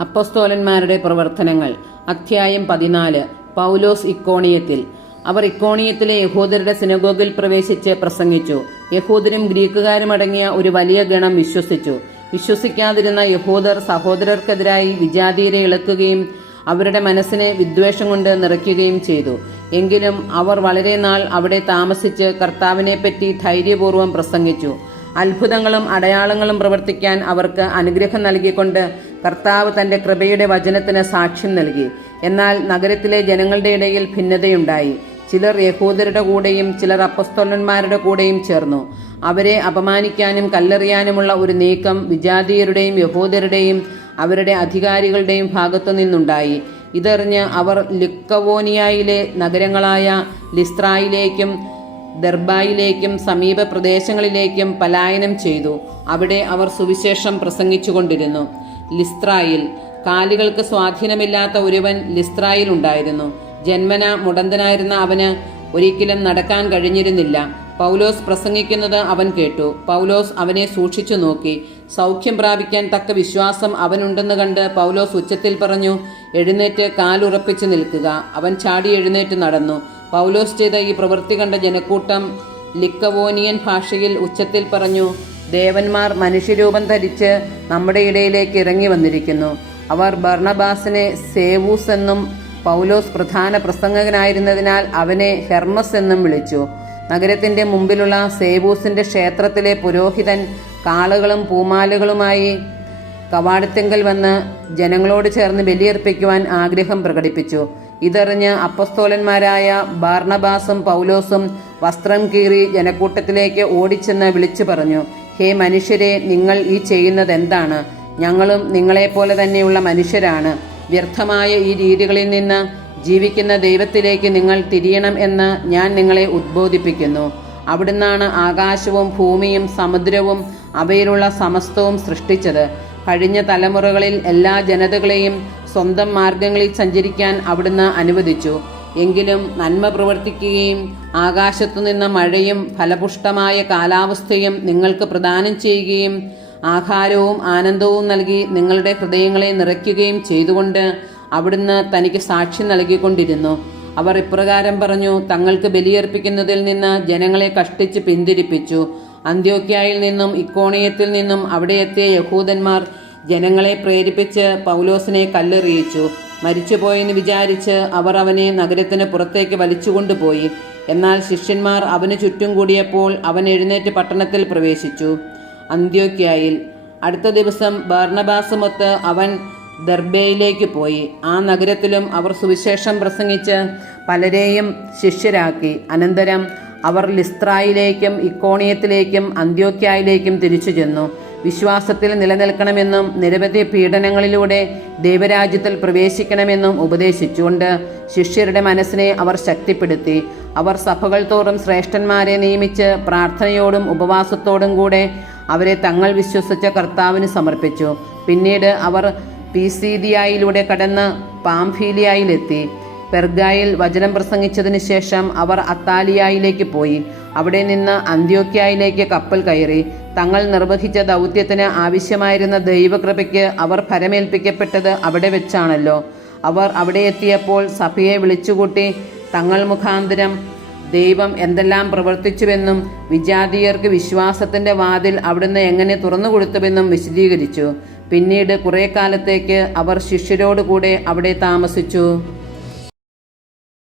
അപ്പോസ്തലന്മാരുടെ പ്രവർത്തനങ്ങൾ അധ്യായം 14. പൗലോസ് ഇക്കോണിയത്തിൽ. അവർ ഇക്കോണിയത്തിലെ യഹൂദരുടെ സിനഗോഗിൽ പ്രവേശിച്ച് പ്രസംഗിച്ചു. യഹൂദരും ഗ്രീക്കുകാരും അടങ്ങിയ ഒരു വലിയ ഗണം വിശ്വസിച്ചു. വിശ്വസിക്കാതിരുന്ന യഹൂദർ സഹോദരർക്കെതിരായി വിജാതീയരെ ഇളക്കുകയും അവരുടെ മനസ്സിനെ വിദ്വേഷം കൊണ്ട് നിറയ്ക്കുകയും ചെയ്തു. എങ്കിലും അവർ വളരെ നാൾ അവിടെ താമസിച്ച് കർത്താവിനെപ്പറ്റി ധൈര്യപൂർവ്വം പ്രസംഗിച്ചു. അത്ഭുതങ്ങളും അടയാളങ്ങളും പ്രവർത്തിക്കാൻ അവർക്ക് അനുഗ്രഹം നൽകിക്കൊണ്ട് കർത്താവ് തന്റെ കൃപയുടെ വചനത്തിന് സാക്ഷ്യം നൽകി. എന്നാൽ നഗരത്തിലെ ജനങ്ങളുടെ ഇടയിൽ ഭിന്നതയുണ്ടായി. ചിലർ യഹൂദരുടെ കൂടെയും ചിലർ അപ്പോസ്തലന്മാരുടെ കൂടെയും ചേർന്നു. അവരെ അപമാനിക്കാനും കല്ലെറിയാനുമുള്ള ഒരു നീക്കം വിജാതീയരുടെയും യഹൂദരുടെയും അവരുടെ അധികാരികളുടെയും ഭാഗത്തു നിന്നുണ്ടായി. ഇതറിഞ്ഞ് അവർ ലിക്കവോനിയയിലെ നഗരങ്ങളായ ലിസ്ത്രായിലേക്കും ദർബായിലേക്കും സമീപ പ്രദേശങ്ങളിലേക്കും പലായനം ചെയ്തു. അവിടെ അവർ സുവിശേഷം പ്രസംഗിച്ചുകൊണ്ടിരുന്നു. ലിസ്ത്രായിൽ കാലുകൾക്ക് സ്വാധീനമില്ലാത്ത ഒരുവൻ ലിസ്ത്രായിൽ ഉണ്ടായിരുന്നു. ജന്മന മുടന്തനായിരുന്ന അവന് ഒരിക്കലും നടക്കാൻ കഴിഞ്ഞിരുന്നില്ല. പൗലോസ് പ്രസംഗിക്കുന്നത് അവൻ കേട്ടു. പൗലോസ് അവനെ സൂക്ഷിച്ചു നോക്കി. സൗഖ്യം പ്രാപിക്കാൻ തക്ക വിശ്വാസം അവനുണ്ടെന്ന് കണ്ട് പൗലോസ് ഉച്ചത്തിൽ പറഞ്ഞു, എഴുന്നേറ്റ് കാലുറപ്പിച്ച് നിൽക്കുക. അവൻ ചാടി എഴുന്നേറ്റ് നടന്നു. പൗലോസ് ചെയ്ത ഈ പ്രവൃത്തി കണ്ട ജനക്കൂട്ടം ലിക്കവോനിയൻ ഭാഷയിൽ ഉച്ചത്തിൽ പറഞ്ഞു, ദേവന്മാർ മനുഷ്യരൂപം ധരിച്ച് നമ്മുടെ ഇടയിലേക്ക് ഇറങ്ങി വന്നിരിക്കുന്നു. അവർ ബർണബാസിനെ സേവൂസ് എന്നും പൗലോസ് പ്രധാന പ്രസംഗകനായിരുന്നതിനാൽ അവനെ ഹെർമസ് എന്നും വിളിച്ചു. നഗരത്തിന്റെ മുമ്പിലുള്ള സേവൂസിന്റെ ക്ഷേത്രത്തിലെ പുരോഹിതൻ കാളകളും പൂമാലകളുമായി കവാടത്തിങ്കൽ വന്ന് ജനങ്ങളോട് ചേർന്ന് ബലിയർപ്പിക്കുവാൻ ആഗ്രഹം പ്രകടിപ്പിച്ചു. ഇതറിഞ്ഞ് അപ്പോസ്തലന്മാരായ ബാർണബാസും പൗലോസും വസ്ത്രം കീറി ജനക്കൂട്ടത്തിലേക്ക് ഓടിച്ചെന്ന് വിളിച്ചു പറഞ്ഞു, ഹേ മനുഷ്യരെ, നിങ്ങൾ ഈ ചെയ്യുന്നത് എന്താണ്? ഞങ്ങളും നിങ്ങളെപ്പോലെ തന്നെയുള്ള മനുഷ്യരാണ്. വ്യർത്ഥമായ ഈ രീതികളിൽ നിന്ന് ജീവിക്കുന്ന ദൈവത്തിലേക്ക് നിങ്ങൾ തിരിയണം എന്ന് ഞാൻ നിങ്ങളെ ഉദ്ബോധിപ്പിക്കുന്നു. അവിടുന്നാണ് ആകാശവും ഭൂമിയും സമുദ്രവും അവയിലുള്ള സമസ്തവും സൃഷ്ടിച്ചത്. കഴിഞ്ഞ തലമുറകളിൽ എല്ലാ ജനതകളെയും സ്വന്തം മാർഗങ്ങളിൽ സഞ്ചരിക്കാൻ അവിടുന്ന് അനുവദിച്ചു. എങ്കിലും നന്മ പ്രവർത്തിക്കുകയും ആകാശത്തുനിന്ന് മഴയും ഫലപുഷ്ടമായ കാലാവസ്ഥയും നിങ്ങൾക്ക് പ്രദാനം ചെയ്യുകയും ആഹാരവും ആനന്ദവും നൽകി നിങ്ങളുടെ ഹൃദയങ്ങളെ നിറയ്ക്കുകയും ചെയ്തുകൊണ്ട് അവിടുന്ന് തനിക്ക് സാക്ഷ്യം നൽകിക്കൊണ്ടിരുന്നു. അവർ ഇപ്രകാരം പറഞ്ഞു, തങ്ങൾക്ക് ബലിയർപ്പിക്കുന്നതിൽ നിന്ന് ജനങ്ങളെ കഷ്ടിച്ച് പിന്തിരിപ്പിച്ചു. അന്ത്യോക്യയിൽ നിന്നും ഇക്കോണിയത്തിൽ നിന്നും അവിടെ എത്തിയ യഹൂദന്മാർ ജനങ്ങളെ പ്രേരിപ്പിച്ച് പൗലോസിനെ കല്ലെറിയിച്ചു. മരിച്ചുപോയെന്ന് വിചാരിച്ച് അവർ അവനെ നഗരത്തിന് പുറത്തേക്ക് വലിച്ചുകൊണ്ടുപോയി. എന്നാൽ ശിഷ്യന്മാർ അവന് ചുറ്റും കൂടിയപ്പോൾ അവൻ എഴുന്നേറ്റ് പട്ടണത്തിൽ പ്രവേശിച്ചു. അന്ത്യോക്യയിൽ അടുത്ത ദിവസം ബർണബാസുമൊത്ത് അവൻ ദർബയിലേക്ക് പോയി. ആ നഗരത്തിലും അവർ സുവിശേഷം പ്രസംഗിച്ച് പലരെയും ശിഷ്യരാക്കി. അനന്തരം അവർ ലിസ്ത്രായിലേക്കും ഇക്കോണിയത്തിലേക്കും അന്ത്യോക്യയിലേക്കും തിരിച്ചു ചെന്നു. വിശ്വാസത്തിൽ നിലനിൽക്കണമെന്നും നിരവധി പീഡനങ്ങളിലൂടെ ദൈവരാജ്യത്തിൽ പ്രവേശിക്കണമെന്നും ഉപദേശിച്ചുകൊണ്ട് ശിഷ്യരുടെ മനസ്സിനെ അവർ ശക്തിപ്പെടുത്തി. അവർ സഭകൾ തോറും ശ്രേഷ്ഠന്മാരെ നിയമിച്ച് പ്രാർത്ഥനയോടും ഉപവാസത്തോടും കൂടെ അവരെ തങ്ങൾ വിശ്വസിച്ച കർത്താവിന് സമർപ്പിച്ചു. പിന്നീട് അവർ പീസീദിയയിലൂടെ കടന്ന് പാംഫീലിയയിലെത്തി. പെർഗായിൽ വചനം പ്രസംഗിച്ചതിന് ശേഷം അവർ അത്താലിയയിലേക്ക് പോയി. അവിടെ നിന്ന് അന്ത്യോക്യയിലേക്ക് കപ്പൽ കയറി. തങ്ങൾ നിർവഹിച്ച ദൗത്യത്തിന് ആവശ്യമായിരുന്ന ദൈവകൃപയ്ക്ക് അവർ ഫലമേൽപ്പിക്കപ്പെട്ടത് അവിടെ വെച്ചാണല്ലോ. അവർ അവിടെ എത്തിയപ്പോൾ സഭയെ വിളിച്ചുകൂട്ടി തങ്ങൾ മുഖാന്തരം ദൈവം എന്തെല്ലാം പ്രവർത്തിച്ചുവെന്നും വിജാതീയർക്ക് വിശ്വാസത്തിന്റെ വാതിൽ അവിടുന്ന് എങ്ങനെ തുറന്നു കൊടുത്തുവെന്നും വിശദീകരിച്ചു. പിന്നീട് കുറെ കാലത്തേക്ക് അവർ ശിഷ്യരോടുകൂടെ അവിടെ താമസിച്ചു.